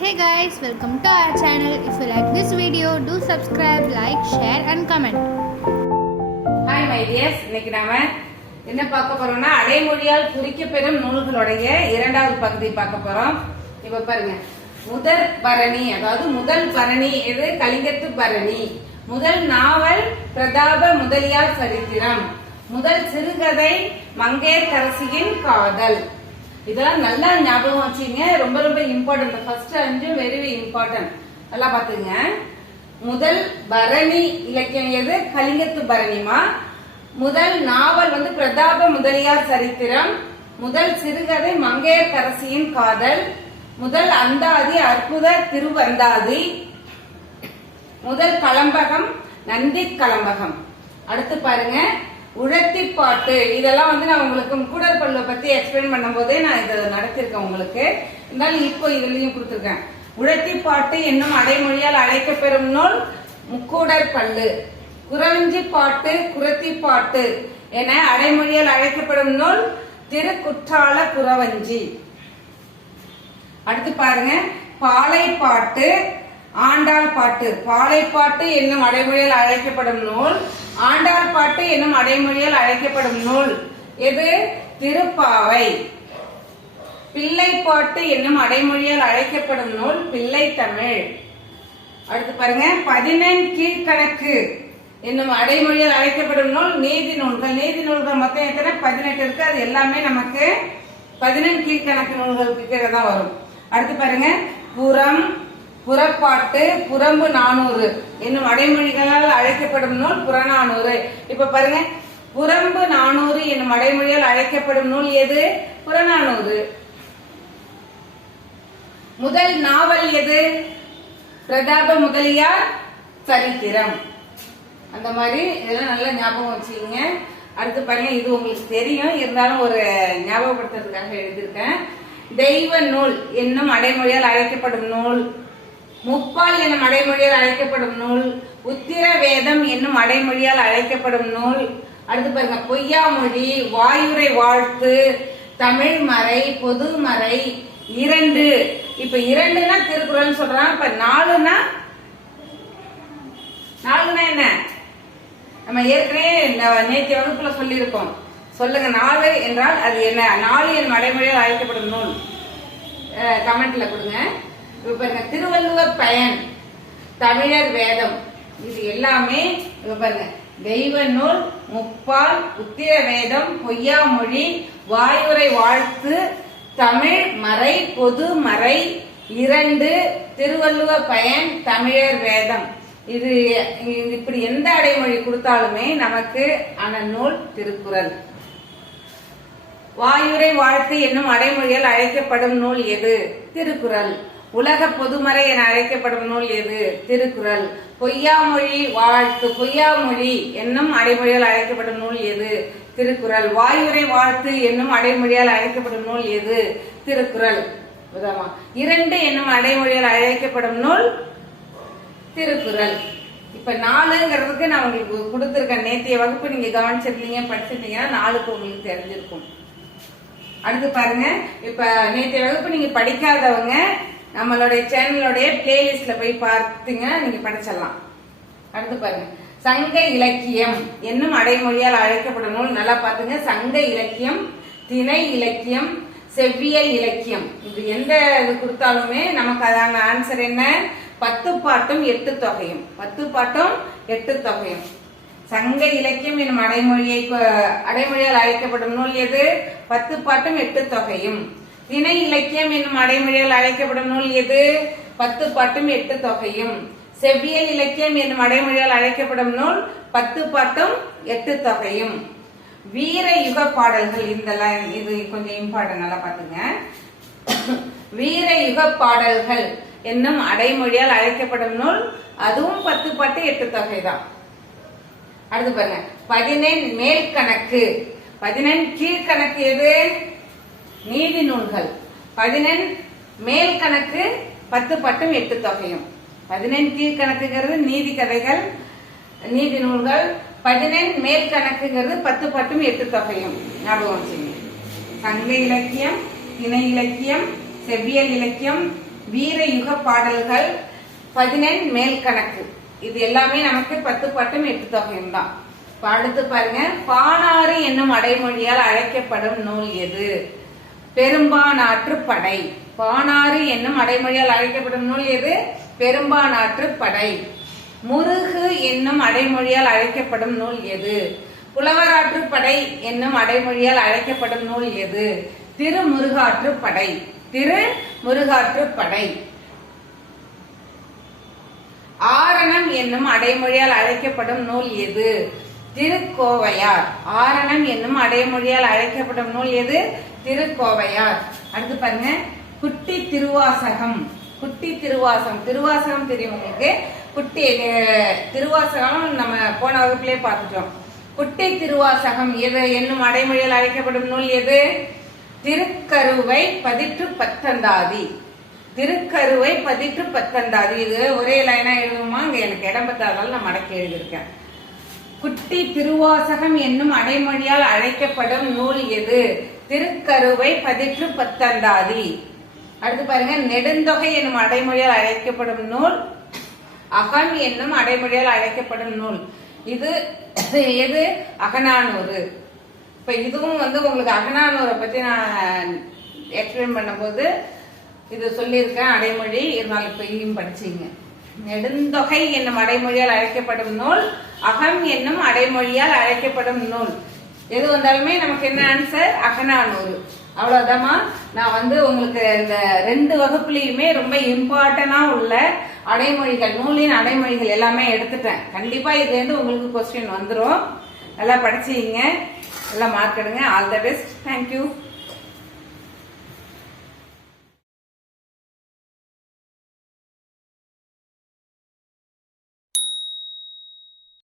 Hey guys, welcome to our channel. If you like this video, do subscribe, like, share and comment. Hi my dears இன்னைக்கு நாம என்ன பார்க்க போறோம்னா அடைமொழியால் குறிக்கப்பெறும் நூல்களுடைய இரண்டாவது பகுதி பார்க்க போறோம். இப்ப பாருங்க. முதற் பரணி அதாவது முதல் பரணி எது? கலிங்கத்து பரணி. முதல் நாவல் பிரதாப முதலியார் சரித்திரம். முதல் சிறுகதை மங்கையர்கரசியின் காதல். இதெல்லாம் நல்லா ஞாபகம் வச்சுங்க. ரொம்ப ரொம்ப இம்பார்ட்டன்ட் ஃபர்ஸ்ட் அஞ்சும் வெரி இம்பார்ட்டன்ட் நல்லா பாத்துங்க முதல் பரணி இலக்கியம் எது? கலிங்கத்து பரணிமா. முதல் நாவல் வந்து பிரதாப முதலியார் சரித்திரம். முதல் சிறுகதை மங்கையர்கரசியின் காதல். முதல் அந்தாதி அற்புத திருவந்தாதி. முதல் கலம்பகம் நந்தி களம்பகம் அடுத்து பாருங்க. உழத்திப்பாட்டு. இதெல்லாம் வந்து நான் உங்களுக்கு முக்கூடர் பல்ல பத்தி எக்ஸ்பிளைன் பண்ணும்போதே நான் இதை நடத்திருக்கேன் உங்களுக்கு. இருந்தாலும் இப்போ இதுலயும் கொடுத்துருக்கேன். உழத்தி பாட்டு என்னும் அடைமொழியால் அழைக்கப்பெறும் நூல் முக்கூடர் பல்லு. குறவஞ்சி பாட்டு குரத்தி பாட்டு என அடைமொழியால் அழைக்கப்படும் நூல் திருக்குற்றால குறவஞ்சி. அடுத்து பாருங்க. பாலை பாட்டு ஆண்டாள் பாட்டு. பாலை பாட்டு என்னும் அடைமொழியால் அழைக்கப்படும் நூல் ஆண்டாள் பாட்டு என்னும் அடைமொழியால் அழைக்கப்படும் நூல். எது? திருப்பாவை. பிள்ளை பாட்டு என்னும் அடைமொழியால் அழைக்கப்படும் நூல் பிள்ளை தமிழ் அடுத்து பாருங்க. பதினெண் கீழ்கணக்கு என்னும் அடைமொழியால் அழைக்கப்படும் நூல் நீதி நூல்கள். நீதி நூல்கள் மொத்தம் எத்தனை? பதினெட்டு இருக்கு. அது எல்லாமே நமக்கு பதினெண் கீழ்கணக்கு நூல்களுக்கு கீழே தான் வரும். அடுத்து பாருங்க. புறம் புறப்பாட்டு புறம்பு நானூறு என்னும் அடைமொழிகளால் அழைக்கப்படும் நூல் புறநானூறு. இப்ப பாருங்க புறம்பு நானூறு என்னும் அடைமொழியால் அழைக்கப்படும் நூல் எது? புறநானூறு. முதல் நாவல் எது? பிரதாப முதலியார் சரித்திரம். அந்த மாதிரி இதெல்லாம் நல்லா ஞாபகம் வச்சுக்கோங்க. அடுத்து பாருங்க இது உங்களுக்கு தெரியும். இருந்தாலும் ஒரு ஞாபகப்படுத்துறதுக்காக எழுதியிருக்கேன். தெய்வ நூல் என்னும் அடைமொழியால் அழைக்கப்படும் நூல் முப்பால் என்னும் அடைமொழியால் அழைக்கப்படும் நூல் உத்திர வேதம் என்னும் அடைமொழியால் அழைக்கப்படும் நூல். அடுத்து பாருங்க பொய்யாமொழி வாயுரை வாழ்த்து தமிழ் மறை பொதுமறை இரண்டு. இப்ப இரண்டுனா திருக்குறள் சொல்றான் இப்ப நாலுனா நாலுனா என்ன? நம்ம ஏற்கனவே ந- வகுப்புல சொல்லியிருக்கோம். சொல்லுங்க நாலு என்றால் அது என்ன? நாலு என் மடைமொழியால் அழைக்கப்படும் நூல். கமெண்ட்ல கொடுங்க. பாருங்க திருவள்ளுவர் பயன் தமிழர் வேதம். இது எல்லாமே பாருங்க. தெய்வ நூல் முப்பால் உத்திர வேதம் பொய்யாமொழி வாயுரை வாழ்த்து தமிழ் மறை பொது மறை இரண்டு திருவள்ளுவ பயன் தமிழர் வேதம். இது இது இப்படி எந்த அடைமொழி கொடுத்தாலுமே நமக்கு ஆன நூல் திருக்குறள். வாயுரை வாழ்த்து என்னும் அடைமொழியால் அழைக்கப்படும் நூல் எது? திருக்குறள். உலக பொதுமறை என அழைக்கப்படும் நூல் எது? திருக்குறள். பொய்யாமொழி வாழ்த்து. பொய்யாமொழி என்னும் அடைமொழியால் அழைக்கப்படும் நூல் எது? திருக்குறள். வாயுரை வாழ்த்து என்னும் அடைமொழியால் அழைக்கப்படும் நூல் எது? திருக்குறள். உதமா இரண்டு என்னும் அடைமொழியால் அழைக்கப்படும் நூல் திருக்குறள். இப்ப நாலுங்கிறதுக்கு நான் உங்களுக்கு கொடுத்துருக்கேன். நேத்திய வகுப்பு நீங்க கவனிச்சிருந்தீங்க படிச்சிருந்தீங்கன்னா நாளுக்கு உங்களுக்கு தெரிஞ்சிருக்கும். அடுத்து பாருங்க. இப்ப நேற்றைய வகுப்பு நீங்க படிக்காதவங்க நம்மளுடைய சேனலுடைய பிளேலிஸ்ட்ல போய் பார்த்தீங்கன்னா நீங்க படிச்சிடலாம். அடுத்து பாருங்க. சங்க இலக்கியம். என்னும் அடைமொழியால் அழைக்கப்படும் நூல் நல்லா பாத்துங்க சங்க இலக்கியம் திணை இலக்கியம் செவ்வியல் இலக்கியம். இது எந்த இது கொடுத்தாலுமே நமக்கு அதான ஆன்சர் என்ன? பத்து பாட்டும் எட்டு தொகையும். பத்து பாட்டும் எட்டு தொகையும். சங்க இலக்கியம் என்னும் அடைமொழியை அடைமொழியால் அழைக்கப்படும் நூல் எது? பத்து பாட்டும் எட்டு தொகையும். திணை இலக்கியம் என்னும் அடைமொழியால் அழைக்கப்படும் நூல் எது? பத்து பாட்டும் எட்டு தொகையும். செவ்வியல் இலக்கியம் என்னும் அடைமொழியால் அழைக்கப்படும் நூல் பத்து பாட்டும் எட்டு தொகையும். வீர யுக பாடல்கள் இந்த இது கொஞ்சம் இம்பார்ட்டன் நல்லா பாத்துங்க வீர யுக பாடல்கள் என்னும் அடைமொழியால் அழைக்கப்படும் நூல் அதுவும் பத்து பாட்டு எட்டு தொகை தான் அடுத்து பாருங்க. பதினெண் மேல் கணக்கு. பதினெண் கீழ்கணக்கு எது? நீதி நூல்கள். பதினெண் மேல் கணக்கு பத்து பட்டும் எட்டு தொகையும். பதினெண் கீழ்கணக்குங்கிறது நீதி கதைகள் நீதி நூல்கள். பதினெண் மேல் கணக்குங்கிறது பத்து பட்டும் எட்டு தொகையும். ஞாபகம் வச்சுங்க. சங்க இலக்கியம் இணை இலக்கியம் செவ்வியல் இலக்கியம் வீரயுக பாடல்கள் பதினெண் மேல் கணக்கு. இது எல்லாமே நமக்கு பத்து பட்டும் எட்டு தொகையும் தான். அடுத்து பாருங்க பானாறு என்னும் அடைமொழியால் அழைக்கப்படும் நூல் எது? பெரும்பானாற்று படை. பானாறு என்னும் அடைமொழியால் அழைக்கப்படும் நூல் எது? பெரும்பானாற்று படை. முருகு என்னும் அடைமொழியால் அழைக்கப்படும் நூல் எது? புலவராற்று படை என்னும் அடைமொழியால் அழைக்கப்படும் நூல் எது? திருமுருகாற்று படை. திரு முருகாற்று படை. ஆரணம் என்னும் அடைமொழியால் அழைக்கப்படும் நூல் எது? திருக்கோவையார். ஆரணம் என்னும் அடைமொழியால் அழைக்கப்படும் நூல் எது? திருக்கோவையார். அடுத்து பாருங்க. குட்டி திருவாசகம். குட்டி திருவாசகம். திருவாசகம் தெரியும் உங்களுக்கு. குட்டி திருவாசகம் நம்ம போன வகுப்பிலே பார்த்துட்டோம். குட்டி திருவாசகம் எது? என்னும் அடைமொழியில் அழைக்கப்படும் நூல் எது? திருக்கருவை பதிற்று பத்தந்தாதி. திருக்கருவை பதிற்று பத்தந்தாதி. இது ஒரே லைனா எழுதுமா இங்க எனக்கு இடம் பத்தாதால் நான் மடக்கி எழுதியிருக்கேன். குட்டி திருவாசகம் என்னும் அடைமொழியால் அழைக்கப்படும் நூல் எது? திருக்கருவை பதிற்று பத்தந்தாதி அடுத்து பாருங்க நெடுந்தொகை என்னும் அடைமொழியால் அழைக்கப்படும் நூல். அகம் என்னும் அடைமொழியால் அழைக்கப்படும் நூல். இது எது? அகநானூறு. இப்ப இதுவும் வந்து உங்களுக்கு அகநானூரை பத்தி நான் எக்ஸ்பிளைன் பண்ணும்போது இது சொல்லியிருக்கேன் அடைமொழி. இருந்தாலும் இப்ப இங்கேயும் படிச்சீங்க. நெடுந்தொகை என்னும் அடைமொழியால் அழைக்கப்படும் நூல் அகம் என்னும் அடைமொழியால் அழைக்கப்படும் நூல். எது வந்தாலுமே நமக்கு என்ன ஆன்சர் அகநானூறு. அவ்வளவுதாம்மா. நான் வந்து உங்களுக்கு இந்த ரெண்டு வகுப்புலயுமே ரொம்ப இம்பார்ட்டனா உள்ள அடைமொழிகள் நூலின் அடைமொழிகள் எல்லாமே எடுத்துட்டேன். கண்டிப்பா இதுலேருந்து உங்களுக்கு கொஸ்டின் வந்துடும் நல்லா படிச்சீங்க நல்லா மார்க் எடுங்க. All the best thank you